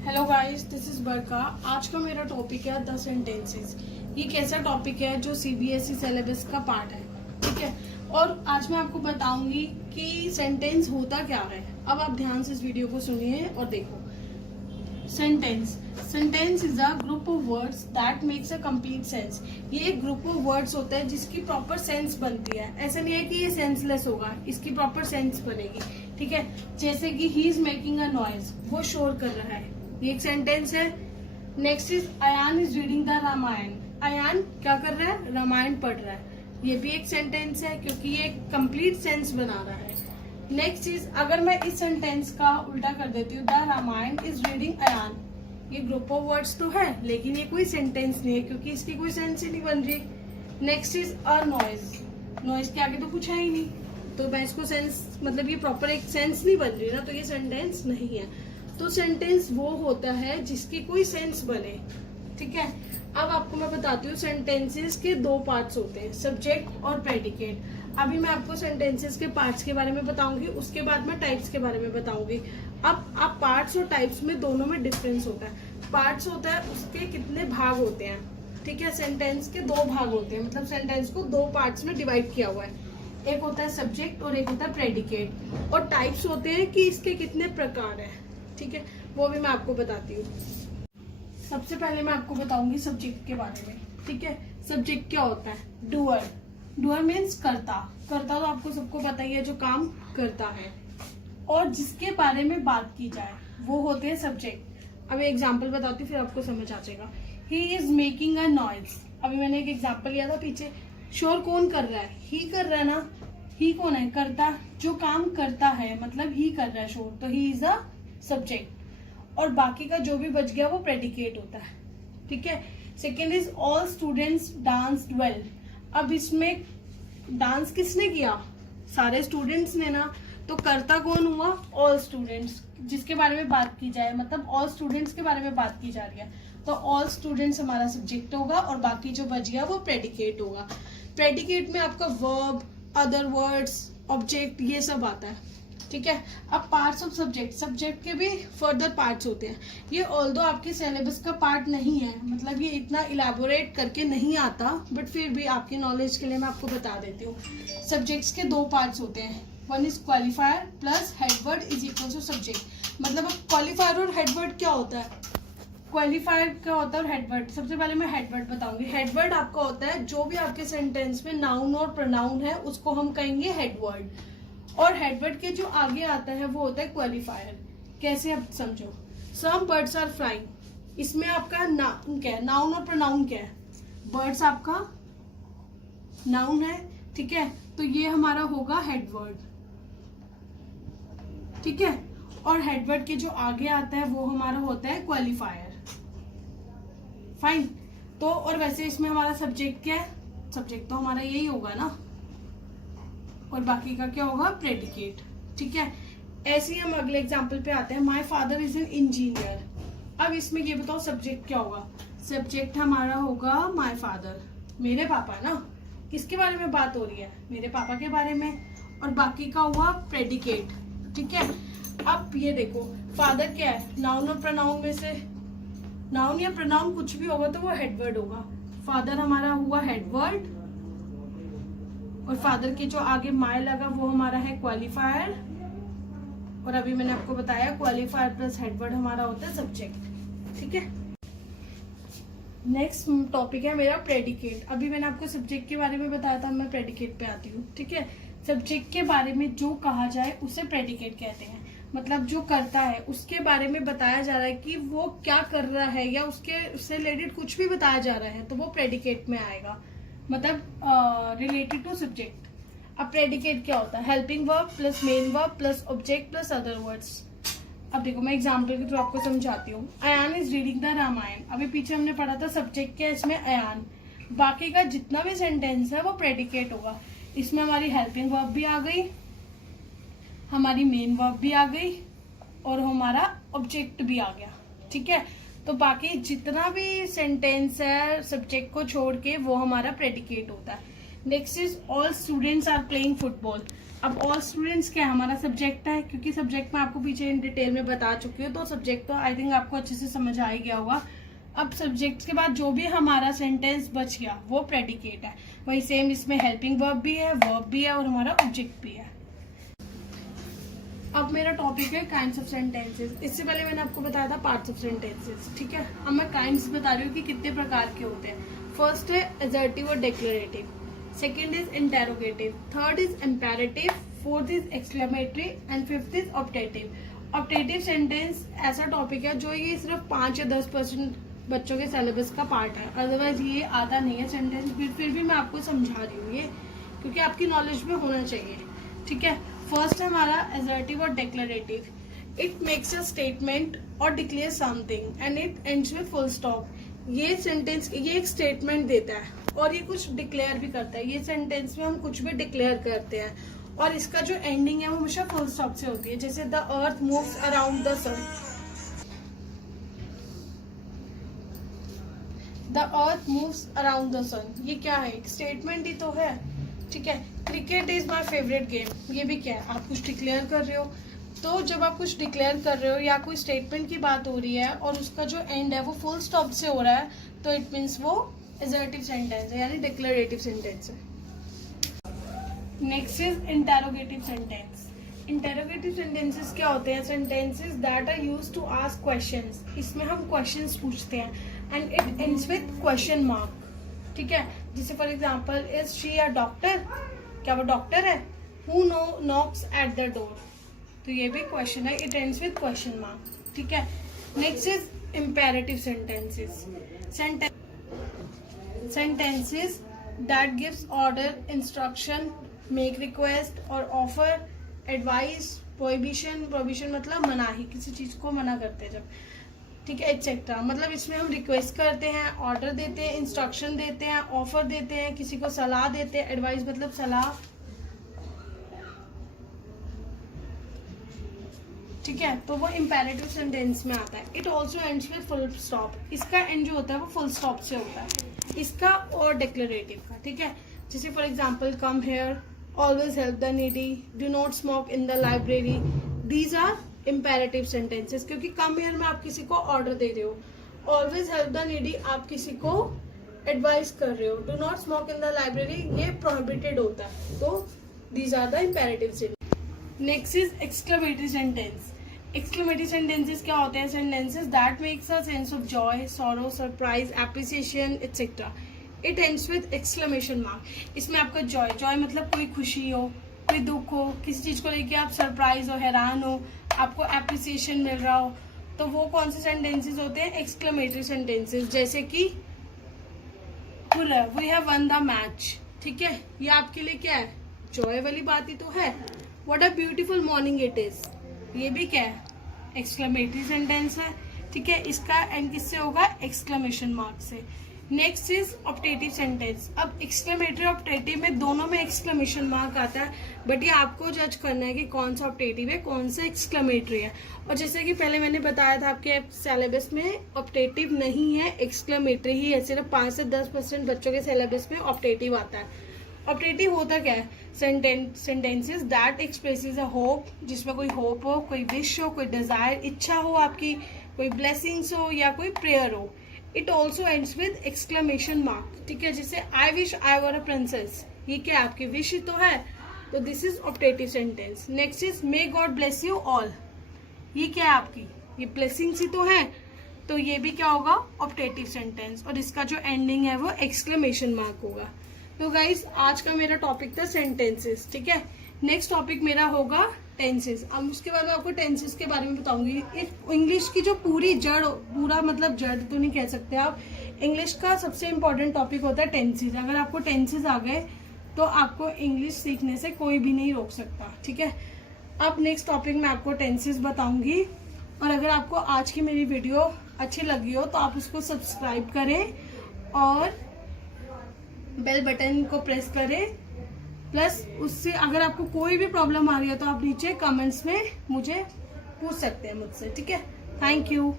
Hello guys, this is बरका। आज का मेरा टॉपिक है द सेंटेंसेस। ये कैसा टॉपिक है जो सीबीएसई सिलेबस का पार्ट है, ठीक है। और आज मैं आपको बताऊंगी कि सेंटेंस होता क्या है। अब आप ध्यान से इस वीडियो को सुनिए और देखो। Sentence is a group of words that makes a complete sense. ये एक ग्रुप ऑफ वर्ड्स होता है जिसकी प्रॉपर सेंस बनती है। ऐसा नहीं है कि ये सेंसलेस होगा, इसकी प्रॉपर सेंस बनेगी, ठीक है। जैसे कि he is making a noise, वो शोर कर रहा है, ये एक सेंटेंस है। Next is Ayaan is reading the Ramayana. Ayaan क्या कर रहा है? रामायण पढ़ रहा है, ये भी एक सेंटेंस है क्योंकि ये कंप्लीट सेंस बना रहा है। नेक्स्ट इज, अगर मैं इस सेंटेंस का उल्टा कर देती हूँ, the Ramayana is reading Ayaan. ये ग्रुप ऑफ वर्ड्स तो है लेकिन ये कोई सेंटेंस नहीं है क्योंकि इसकी कोई सेंस ही नहीं बन रही। Next is a noise. Noise के आगे तो कुछ है ही नहीं, तो मैं इसको सेंस मतलब ये प्रॉपर एक सेंस नहीं बन रही ना, तो ये सेंटेंस नहीं है। तो सेंटेंस वो होता है जिसकी कोई सेंस बने, ठीक है। अब आपको मैं बताती हूँ सेंटेंसेस के दो पार्ट्स होते हैं, सब्जेक्ट और प्रेडिकेट। अभी मैं आपको सेंटेंसेस के पार्ट्स के बारे में बताऊंगी, उसके बाद मैं टाइप्स के बारे में बताऊंगी। अब आप पार्ट्स और टाइप्स में दोनों में डिफरेंस होता है। पार्ट्स होता है उसके कितने भाग होते हैं, ठीक है। सेंटेंस के दो भाग होते हैं, मतलब सेंटेंस को दो पार्ट्स में डिवाइड किया हुआ है। एक होता है सब्जेक्ट और एक होता है प्रेडिकेट। और टाइप्स होते हैं कि इसके कितने प्रकार है, ठीक है, वो भी मैं आपको बताती हूँ। सबसे पहले मैं आपको बताऊंगी सब्जेक्ट के बारे में, ठीक है। सब्जेक्ट क्या होता है? डूअर। डूअर मीन्स करता। करता तो आपको सबको पता ही है, जो काम करता है और जिसके बारे में बात की जाए वो होते हैं सब्जेक्ट। अब एग्जाम्पल बताती हूँ फिर आपको समझ आ जाएगा। ही इज मेकिंग अ नॉइज। अभी मैंने एक एग्जाम्पल लिया था पीछे। शोर कौन कर रहा है? ही कर रहा है ना। ही कौन है? करता, जो काम करता है, मतलब ही कर रहा है शोर, तो ही इज अ सब्जेक्ट। और बाकी का जो भी बच गया वो प्रेडिकेट होता है, ठीक है। Second is all students danced well. अब इसमें डांस किसने किया? सारे स्टूडेंट्स ने ना, तो करता कौन हुआ? All students. जिसके बारे में बात की जाए, मतलब ऑल स्टूडेंट्स के बारे में बात की जा रही है, तो ऑल स्टूडेंट्स हमारा सब्जेक्ट होगा और बाकी जो बच गया वो प्रेडिकेट होगा। प्रेडिकेट में आपका वर्ब, अदर वर्ड्स, ऑब्जेक्ट, ये सब आता है, ठीक है। अब पार्ट्स ऑफ सब्जेक्ट, सब्जेक्ट के भी फर्दर पार्ट्स होते हैं। ये ऑल्दो आपके सिलेबस का पार्ट नहीं है, मतलब ये इतना इलेबोरेट करके नहीं आता, बट फिर भी आपकी नॉलेज के लिए मैं आपको बता देती हूँ। सब्जेक्ट्स के दो पार्ट्स होते हैं, one is qualifier plus headword is equal to subject. मतलब अब क्वालिफायर और हेडवर्ड क्या होता है? क्वालिफायर क्या होता है और हेडवर्ड? सबसे पहले मैं हेडवर्ड बताऊंगी। हेडवर्ड आपका होता है जो भी आपके सेंटेंस में नाउन और प्रोनाउन है उसको हम कहेंगे हेडवर्ड, और हेडवर्ड के जो आगे आता है वो होता है क्वालिफायर। कैसे अब समझो। सम बर्ड्स आर फ्लाइंग, इसमें आपका नाउन क्या है? नाउन और प्रोनाउन क्या है? बर्ड्स आपका नाउन है, ठीक है, तो ये हमारा होगा हेडवर्ड, ठीक है। और हेडवर्ड के जो आगे आता है वो हमारा होता है क्वालिफायर, फाइन। तो और वैसे इसमें हमारा सब्जेक्ट क्या है? सब्जेक्ट तो हमारा यही होगा ना, और बाकी का क्या होगा? प्रेडिकेट, ठीक है। ऐसे ही हम अगले एग्जाम्पल पे आते हैं। My father is an engineer. अब इसमें ये बताओ सब्जेक्ट क्या होगा? सब्जेक्ट हमारा होगा माई फादर, मेरे पापा ना। किसके बारे में बात हो रही है? मेरे पापा के बारे में। और बाकी का हुआ प्रेडिकेट, ठीक है। अब ये देखो, फादर क्या है? नाउन और प्रोनाउन में से नाउन या प्रोनाउन कुछ भी होगा तो वो हेडवर्ड होगा। फादर हमारा हुआ हेडवर्ड, और फादर के जो आगे माय लगा वो हमारा है क्वालिफायर, और अभी मैंने आपको बताया क्वालिफायर प्लस हेडवर्ड हमारा होता है सब्जेक्ट, ठीक है। नेक्स्ट टॉपिक है मेरा प्रेडिकेट। अभी मैंने आपको सब्जेक्ट के बारे में बताया था, मैं प्रेडिकेट पे आती हूँ, ठीक है। सब्जेक्ट के बारे में जो कहा जाए उसे प्रेडिकेट कहते हैं। मतलब जो करता है उसके बारे में बताया जा रहा है कि वो क्या कर रहा है, या उससे रिलेटेड कुछ भी बताया जा रहा है तो वो प्रेडिकेट में आएगा, मतलब रिलेटेड टू सब्जेक्ट। अब प्रेडिकेट क्या होता है? Helping verb plus main verb plus object plus other words. अब देखो मैं एग्जाम्पल के थ्रू आपको समझाती हूँ। Ayaan is reading the Ramayana. अभी पीछे हमने पढ़ा था सब्जेक्ट क्या है इसमें? अयान। बाकी का जितना भी सेंटेंस है वो प्रेडिकेट होगा। इसमें हमारी हेल्पिंग वर्ब भी आ गई, हमारी मेन वर्ब भी आ गई, और हमारा ऑब्जेक्ट भी आ गया, ठीक है। तो बाकी जितना भी सेंटेंस है सब्जेक्ट को छोड़ के वो हमारा प्रेडिकेट होता है। Next is all students are playing football. अब ऑल स्टूडेंट्स क्या हमारा सब्जेक्ट है, क्योंकि सब्जेक्ट में आपको पीछे इन डिटेल में बता चुकी हूँ, तो सब्जेक्ट तो आई थिंक आपको अच्छे से समझ आ ही गया होगा। अब सब्जेक्ट के बाद जो भी हमारा सेंटेंस बच गया वो प्रेडिकेट है। वही सेम इसमें हेल्पिंग वर्ब भी है, वर्ब भी है और हमारा ऑब्जेक्ट भी है। अब मेरा टॉपिक है काइंड्स ऑफ सेंटेंसेस। इससे पहले मैंने आपको बताया था पार्ट्स ऑफ सेंटेंसेस, ठीक है। अब मैं काइंड्स बता रही हूँ कि कितने प्रकार के होते हैं। फर्स्ट है असर्टिव और declarative, second is interrogative, third is imperative, fourth is exclamatory and fifth is optative. Optative sentence ऐसा टॉपिक है जो ये सिर्फ 5 या 10% बच्चों के सिलेबस का पार्ट है, अदरवाइज ये आता नहीं है सेंटेंस। फिर भी मैं आपको समझा रही हूँ ये, क्योंकि आपकी नॉलेज में होना चाहिए, ठीक है। फर्स्ट है हमारा असर्टिव और declarative. It makes a statement और declare something and it ends with full stop. ये सेंटेंस ये एक स्टेटमेंट देता है और ये कुछ डिक्लेयर भी करता है। ये सेंटेंस में हम कुछ भी डिक्लेयर करते हैं और इसका जो एंडिंग है वो हमेशा फुल स्टॉप से होती है। जैसे the earth moves around the sun, the earth moves around the sun, ये क्या है? एक स्टेटमेंट ही तो है, ठीक है। Cricket is my favourite game, ये भी क्या है? आप कुछ डिक्लेयर कर रहे हो। तो जब आप कुछ डिक्लेयर कर रहे हो या कोई स्टेटमेंट की बात हो रही है और उसका जो एंड है वो फुल स्टॉप से हो रहा है, तो इट मीन्स वो असर्टिव सेंटेंस है, यानी डिक्लेरेटिव सेंटेंस है। Next is interrogative sentence. Interrogative sentences क्या होते हैं? Sentences that are used to ask questions. इसमें हम क्वेश्चंस पूछते हैं and it ends with question mark, ठीक है। जैसे for example, is she a doctor, क्या वो डॉक्टर है? Who knocks at the door, तो ये भी क्वेश्चन है, it ends with question mark, ठीक है। Next is imperative sentences. Sentences that gives order, instruction, make request और ऑफर एडवाइस, प्रोहिबिशन, प्रोहिबिशन मतलब मनाही, किसी चीज को मना करते हैं जब, ठीक है, एक्सेट्रा। मतलब इसमें हम रिक्वेस्ट करते हैं, ऑर्डर देते हैं, इंस्ट्रक्शन देते हैं, ऑफर देते हैं, किसी को सलाह देते हैं, एडवाइस मतलब सलाह, ठीक है। तो वो इम्पेरेटिव सेंटेंस में आता है। It also ends with full stop. इसका एंड जो होता है वो फुल स्टॉप से होता है, इसका और डिक्लेरेटिव का, ठीक है। जैसे for example, come here, always help the needy, do not smoke in the library, these are imperative sentences, क्योंकि कम हियर में आप किसी को ऑर्डर दे रहे हो, ऑलवेज हेल्प द नीडी आप किसी को एडवाइस कर रहे हो, do not smoke in the library ये प्रोहिबिटेड होता है, तो these are the imperative sentences. Next is exclamatory sentence. Exclamatory sentences क्या होते हैं? Sentences that makes a sense of joy, sorrow, surprise, appreciation etcetera. It ends with exclamation mark. इसमें आपका Joy मतलब कोई खुशी हो, कोई दुख हो, किसी चीज को लेके आप सरप्राइज हो, हैरान हो, आपको एप्रिसिएशन मिल रहा हो, तो वो कौन से सेंटेंसेस होते हैं? Exclamatory sentences. जैसे कि we have won the match, ठीक है, ये आपके लिए क्या है? जॉय वाली बात ही तो है। What a beautiful morning it is, ये भी क्या है? एक्सक्लेमेटरी सेंटेंस है, ठीक है। इसका एंड किससे होगा? एक्सक्लेमेशन मार्क से। Next is optative sentence. अब एक्सक्लेमेटरी ऑप्टेटिव में दोनों में एक्सक्लेमेशन मार्क आता है, बट ये आपको जज करना है कि कौन सा ऑप्टेटिव है, कौन सा एक्सक्लेमेटरी है। और जैसे कि पहले मैंने बताया था, आपके सिलेबस में ऑप्टेटिव नहीं है, एक्सक्लेमेटरी ही है। सिर्फ 5 से 10% बच्चों के सिलेबस में ऑप्टेटिव आता है। ऑप्टेटिव होता क्या है? Sentences that expresses a hope, जिसमें कोई होप हो, कोई विश हो, कोई डिजायर, इच्छा हो आपकी, कोई ब्लेसिंग्स हो या कोई प्रेयर हो। It also ends with exclamation mark, ठीक है। जैसे I wish I were a princess, ये क्या आपकी विश ही तो है, तो this is optative sentence. Next is may God bless you all, ये क्या है आपकी? ये ब्लेसिंग्स ही तो है, तो ये भी क्या होगा? ऑप्टेटिव सेंटेंस, और इसका जो एंडिंग है वो एक्सक्लेमेशन मार्क होगा। तो गाइज आज का मेरा टॉपिक था सेंटेंसेस, ठीक है। नेक्स्ट टॉपिक मेरा होगा टेंसेस। अब उसके बाद मैं आपको टेंसेस के बारे में बताऊंगी। इंग्लिश की जो पूरी जड़, पूरा मतलब जड़ तो नहीं कह सकते आप, इंग्लिश का सबसे इम्पोर्टेंट टॉपिक होता है टेंसेस। अगर आपको टेंसेस आ गए तो आपको इंग्लिश सीखने से कोई भी नहीं रोक सकता, ठीक है। अब नेक्स्ट टॉपिक में आपको टेंसेस बताऊंगी, और अगर आपको आज की मेरी वीडियो अच्छी लगी हो तो आप उसको सब्सक्राइब करें और बेल बटन को प्रेस करें। प्लस उससे अगर आपको कोई भी प्रॉब्लम आ रही है तो आप नीचे कमेंट्स में मुझे पूछ सकते हैं मुझसे, ठीक है। Thank you.